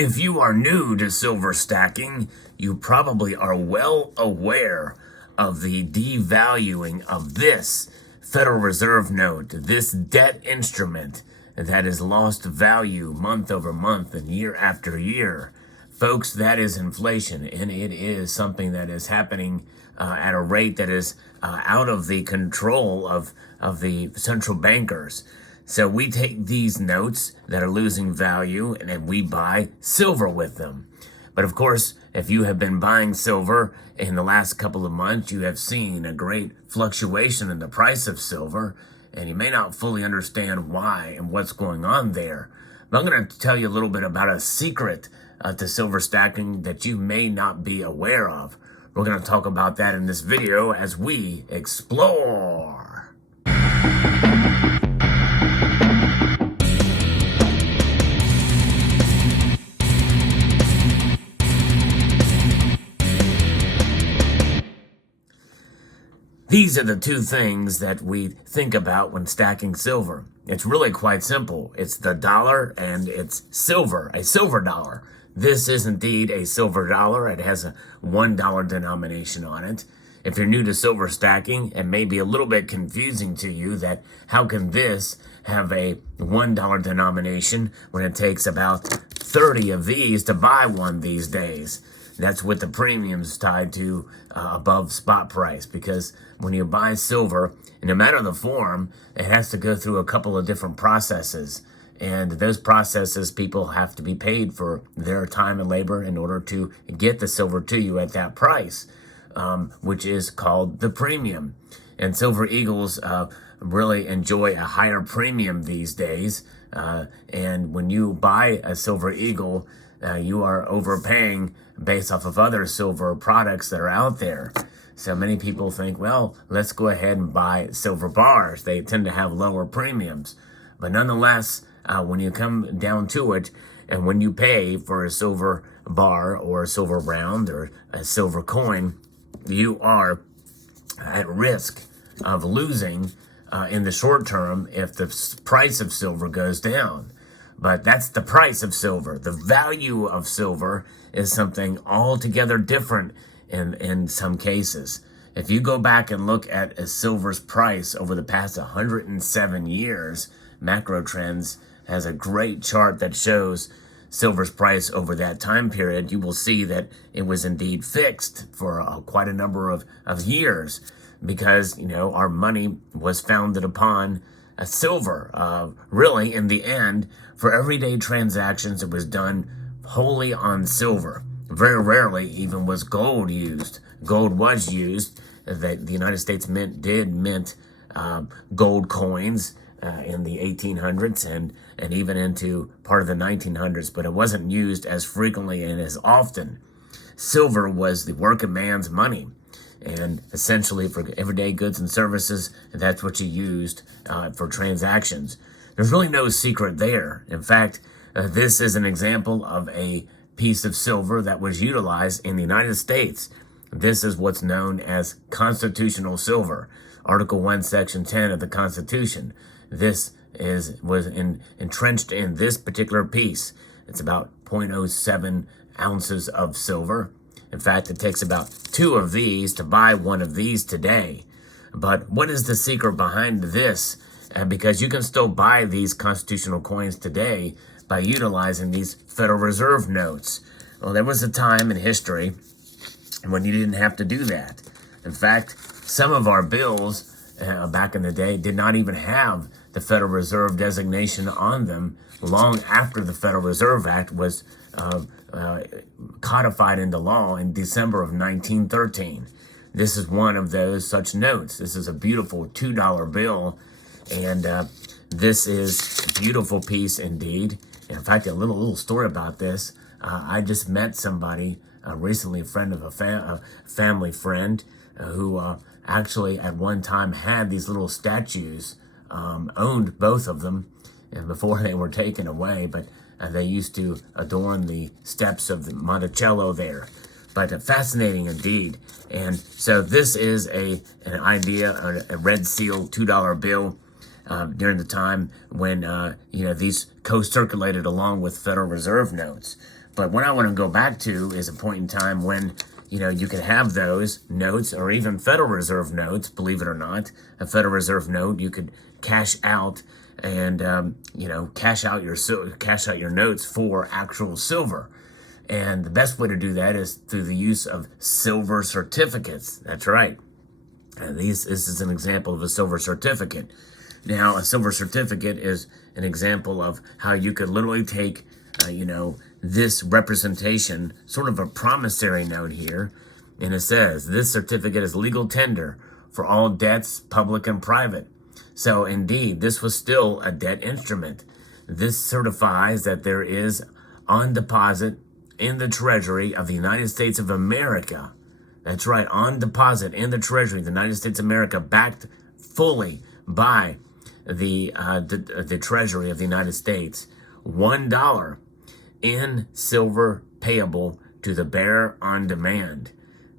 If you are new to silver stacking, you probably are well aware of the devaluing of this Federal Reserve note, this debt instrument that has lost value month over month and year after year. Folks, that is inflation, and it is something that is happening at a rate that is out of the control of the central bankers. So we take these notes that are losing value and then we buy silver with them. But of course, if you have been buying silver in the last couple of months, you have seen a great fluctuation in the price of silver, and you may not fully understand why and what's going on there. But I'm going to tell you a little bit about a secret to silver stacking that you may not be aware of. We're going to talk about that in this video as we explore. These are the two things that we think about when stacking silver. It's really quite simple. It's the dollar and it's silver, a silver dollar. This is indeed a silver dollar. It has a $1 denomination on it. If you're new to silver stacking, it may be a little bit confusing to you that how can this have a $1 denomination when it takes about 30 of these to buy one these days. That's with the premiums tied to above spot price, because when you buy silver, no matter the form, it has to go through a couple of different processes. And those processes, people have to be paid for their time and labor in order to get the silver to you at that price, which is called the premium. And Silver Eagles really enjoy a higher premium these days. And when you buy a Silver Eagle, you are overpaying based off of other silver products that are out there. So many people think, well, let's go ahead and buy silver bars. They tend to have lower premiums. But nonetheless, when you come down to it, and when you pay for a silver bar or a silver round or a silver coin, you are at risk of losing in the short term if the price of silver goes down. But that's the price of silver. The value of silver is something altogether different in some cases. If you go back and look at a silver's price over the past 107 years, Macro Trends has a great chart that shows silver's price over that time period. You will see that it was indeed fixed for quite a number of years because, you know, our money was founded upon silver. Really, in the end, for everyday transactions, it was done wholly on silver. Very rarely even was gold used. Gold was used. The United States Mint did mint gold coins in the 1800s and even into part of the 1900s, but it wasn't used as frequently and as often. Silver was the working man's money. And essentially for everyday goods and services, that's what you used for transactions. There's really no secret there. In fact, this is an example of a piece of silver that was utilized in the United States. This is what's known as constitutional silver. Article 1, Section 10 of the Constitution. This was entrenched in this particular piece. It's about 0.07 ounces of silver. In fact, it takes about 2 of these to buy one of these today. But what is the secret behind this? Because you can still buy these constitutional coins today by utilizing these Federal Reserve notes. Well, there was a time in history when you didn't have to do that. In fact, some of our bills back in the day did not even have the Federal Reserve designation on them long after the Federal Reserve Act was codified into law in December of 1913. This is one of those such notes. This is a beautiful $2 bill, and this is a beautiful piece indeed. In fact, a little story about this. I just met somebody recently, a friend of a family friend, who actually at one time had these little statues, owned both of them, and before they were taken away, but they used to adorn the steps of the Monticello there. But fascinating indeed. And so this is an idea, a red seal $2 bill during the time when these co-circulated along with Federal Reserve notes. But what I want to go back to is a point in time when, you could have those notes or even Federal Reserve notes, believe it or not. A Federal Reserve note, you could cash out and, cash out your notes for actual silver. And the best way to do that is through the use of silver certificates. That's right. This is an example of a silver certificate. Now, a silver certificate is an example of how you could literally take, this representation, sort of a promissory note here, and it says, this certificate is legal tender for all debts, public and private. So, indeed, this was still a debt instrument. This certifies that there is on deposit in the Treasury of the United States of America. That's right, on deposit in the Treasury of the United States of America, backed fully by the Treasury of the United States, $1 in silver payable to the bearer on demand.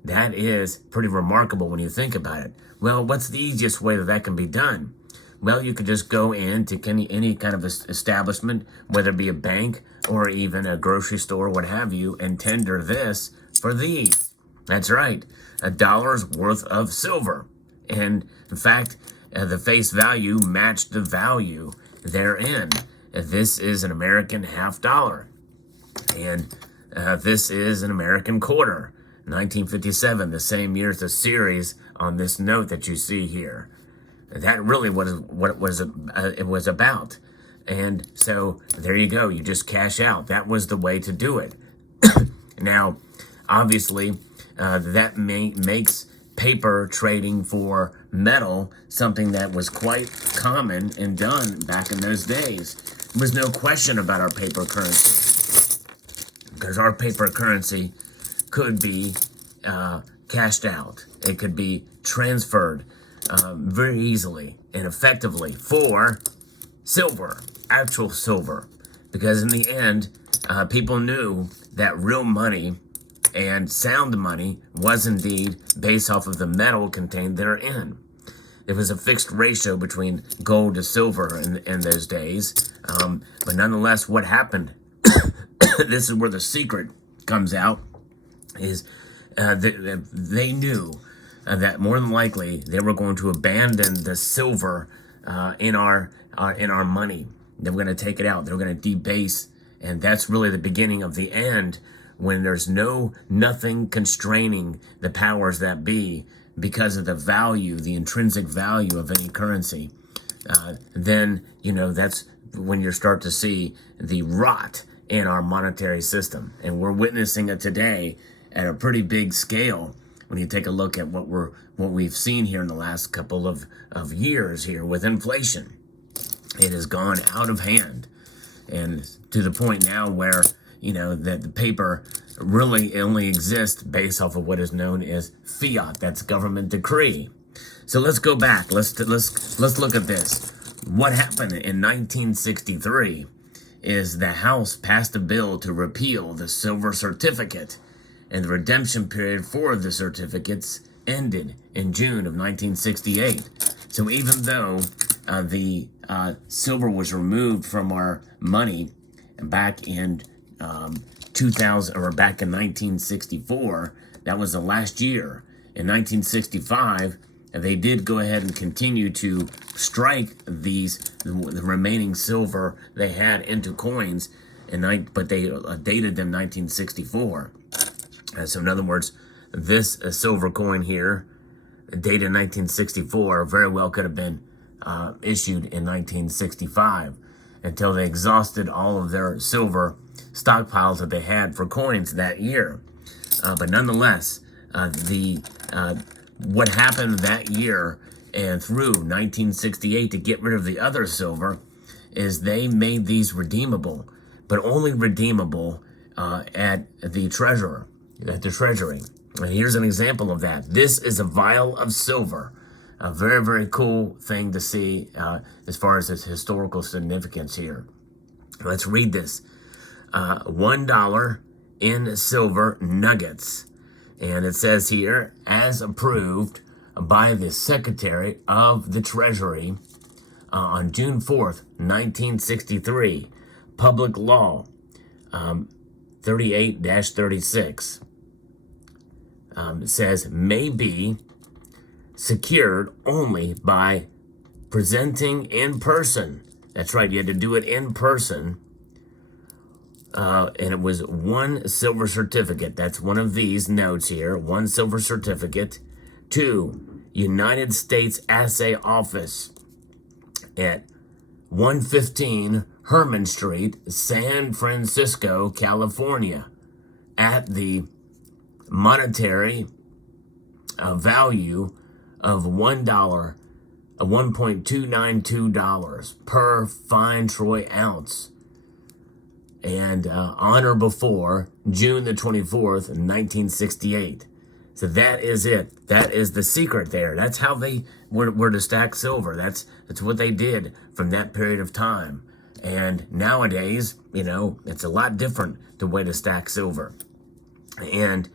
That is pretty remarkable when you think about it. Well, what's the easiest way that can be done? Well, you could just go into any kind of establishment, whether it be a bank or even a grocery store, what have you, and tender this for these. That's right, $1's worth of silver. And in fact, the face value matched the value therein. This is an American $50. And this is an American quarter, 1957, the same year as the series on this note that you see here. That really was what it was about. And so there you go. You just cash out. That was the way to do it. Now, obviously, that makes paper trading for metal something that was quite common and done back in those days. There was no question about our paper currency, because our paper currency could be cashed out. It could be transferred very easily and effectively for silver, actual silver, because in the end, people knew that real money and sound money was indeed based off of the metal contained therein. There was a fixed ratio between gold to silver in those days, but nonetheless, what happened, this is where the secret comes out, is they knew that more than likely they were going to abandon the silver in our money. They were going to take it out. They were going to debase, and that's really the beginning of the end, when there's nothing constraining the powers that be because of the value, the intrinsic value of any currency. Then that's when you start to see the rot in our monetary system, and we're witnessing it today at a pretty big scale. When you take a look at what we've seen here in the last couple of years here with inflation, it has gone out of hand, and to the point now where that the paper really only exists based off of what is known as fiat. That's government decree. So let's go back. Let's look at this. What happened in 1963 is the House passed a bill to repeal the silver certificate, and the redemption period for the certificates ended in June of 1968. So even though the silver was removed from our money back in 2000, or back in 1964, that was the last year. In 1965, they did go ahead and continue to strike the remaining silver they had into coins, but they dated them 1964. So in other words, this silver coin here, dated 1964, very well could have been issued in 1965, until they exhausted all of their silver stockpiles that they had for coins that year. But nonetheless, what happened that year and through 1968 to get rid of the other silver is they made these redeemable, but only redeemable at the Treasury. And here's an example of that. This is a vial of silver. A very, very cool thing to see as far as its historical significance here. Let's read this. $1 in silver nuggets. And it says here, as approved by the Secretary of the Treasury on June 4th, 1963, Public Law 38-36 says may be secured only by presenting in person. That's right, you had to do it in person. And it was one silver certificate. That's one of these notes here. One silver certificate to United States Assay Office at 115 Herman Street, San Francisco, California, at the monetary value of $1, $1.292 per fine troy ounce, and on or before June the 24th, 1968. So that is it. That is the secret there. That's how they were to stack silver. That's what they did from that period of time. And nowadays, you know, it's a lot different the way to stack silver. And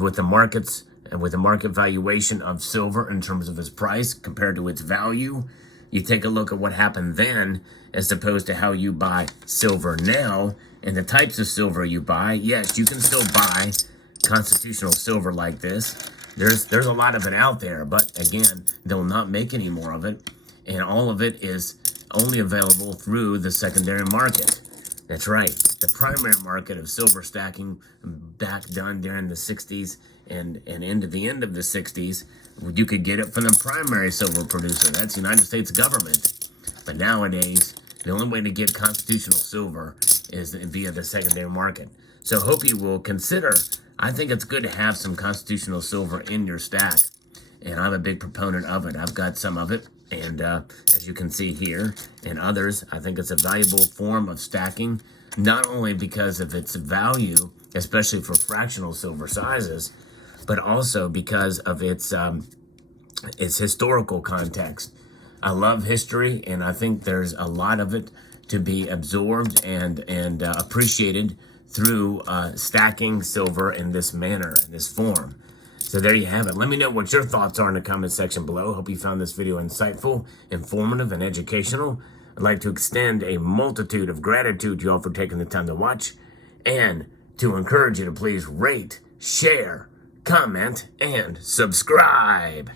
with the markets, and with the market valuation of silver in terms of its price compared to its value, you take a look at what happened then as opposed to how you buy silver now and the types of silver you buy. Yes, you can still buy constitutional silver like this. There's a lot of it out there, but again, they'll not make any more of it, and all of it is only available through the secondary market. That's right. The primary market of silver stacking back done during the 60s and into the end of the 60s, you could get it from the primary silver producer. That's the United States government. But nowadays, the only way to get constitutional silver is via the secondary market. So hope you will consider. I think it's good to have some constitutional silver in your stack, and I'm a big proponent of it. I've got some of it, and as you can see here, and others, I think it's a valuable form of stacking, not only because of its value, especially for fractional silver sizes, but also because of its historical context. I love history, and I think there's a lot of it to be absorbed and appreciated through stacking silver in this manner, in this form. So there you have it. Let me know what your thoughts are in the comment section below. Hope you found this video insightful, informative, and educational. I'd like to extend a multitude of gratitude to you all for taking the time to watch, and to encourage you to please rate, share, comment, and subscribe.